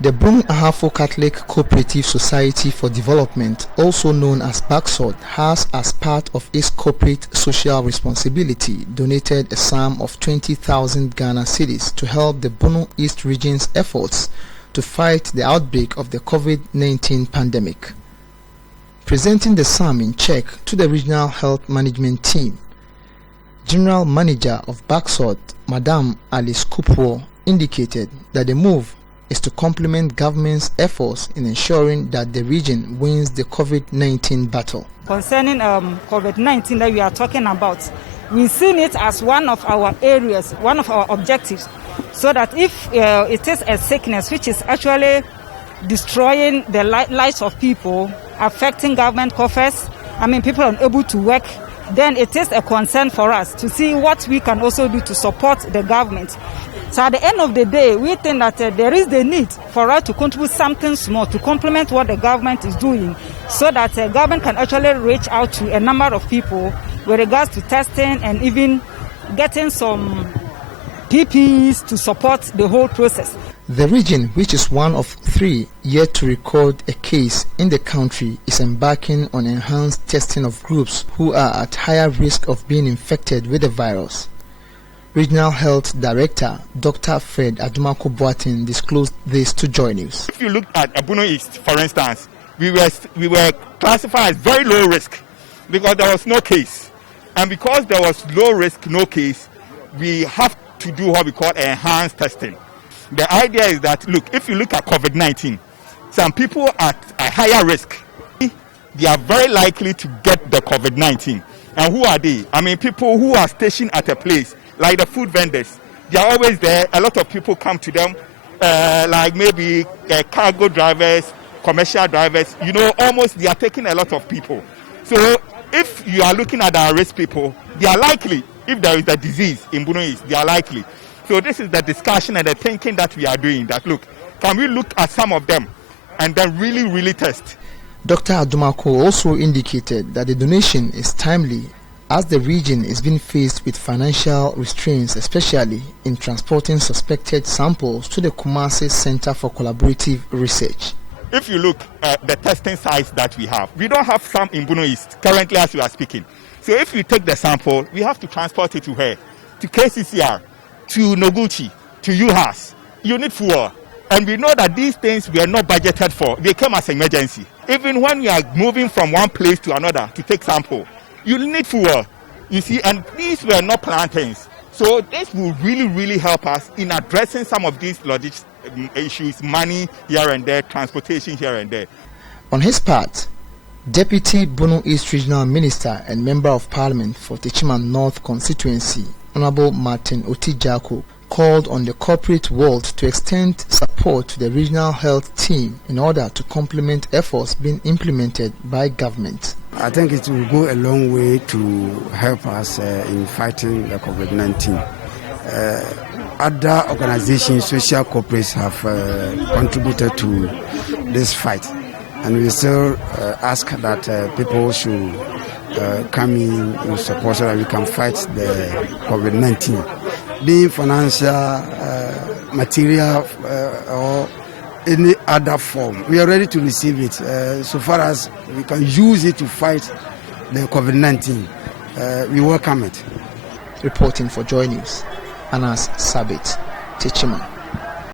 The Bono Ahafo Catholic Cooperative Society for Development, also known as BACCSOD, has, as part of its corporate social responsibility, donated a sum of 20,000 Ghana cedis to help the Bono East region's efforts to fight the outbreak of the COVID-19 pandemic. Presenting the sum in check to the regional health management team, General Manager of BACCSOD, Madam Alice Kupuo, indicated that the move is to complement government's efforts in ensuring that the region wins the COVID-19 battle. Concerning COVID-19 that we are talking about, we've seen it as one of our areas, one of our objectives, so that if it is a sickness which is actually destroying the lives of people, affecting government coffers, people are unable to work, then it is a concern for us to see what we can also do to support the government. So at the end of the day, we think that there is the need for us to contribute something small to complement what the government is doing, so that the government can actually reach out to a number of people with regards to testing and even getting some PPEs to support the whole process. The region, which is one of 3 yet to record a case in the country, is embarking on enhanced testing of groups who are at higher risk of being infected with the virus. Regional Health Director Dr. Fred Adumako Boateng disclosed this to Joy News. If you look at Bono East, for instance, we were classified as very low risk because there was no case. And because there was low risk, no case, we have to do what we call enhanced testing. The idea is that, look, if you look at COVID-19, some people are at higher risk. They are very likely to get the COVID-19. And who are they? People who are stationed at a place, like the food vendors. They are always there. A lot of people come to them, like maybe cargo drivers, commercial drivers. Almost they are taking a lot of people. So if you are looking at our risk people, they are likely, if there is a disease in Bono East, they are likely. So this is the discussion and the thinking that we are doing, that look, can we look at some of them and then really test? Dr. Adumako also indicated that the donation is timely, as the region is being faced with financial restraints, especially in transporting suspected samples to the Kumasi Center for Collaborative Research. If you look at the testing sites that we don't have some in Bono East currently as we are speaking. So if you take the sample, we have to transport it to where? To KCCR, to Noguchi, to UHAS. You need fuel. And we know that these things were not budgeted for. They came as an emergency. Even when you are moving from one place to another to take sample, you need fuel, you see, and these were not plantains. So this will really help us in addressing some of these logistics issues, money here and there, transportation here and there. On his part, Deputy Bono East Regional Minister and Member of Parliament for Techiman North Constituency, Honorable Martin Otijako, called on the corporate world to extend support to the regional health team in order to complement efforts being implemented by government. I think it will go a long way to help us in fighting the COVID-19. Other organizations, social corporates have contributed to this fight. And we still ask that people should come in support so that we can fight the COVID-19. Being financial, material, or any other form, we are ready to receive it. So far as we can use it to fight the COVID-19, we welcome it. Reporting for Joy News, Anas Sabit, Techiman.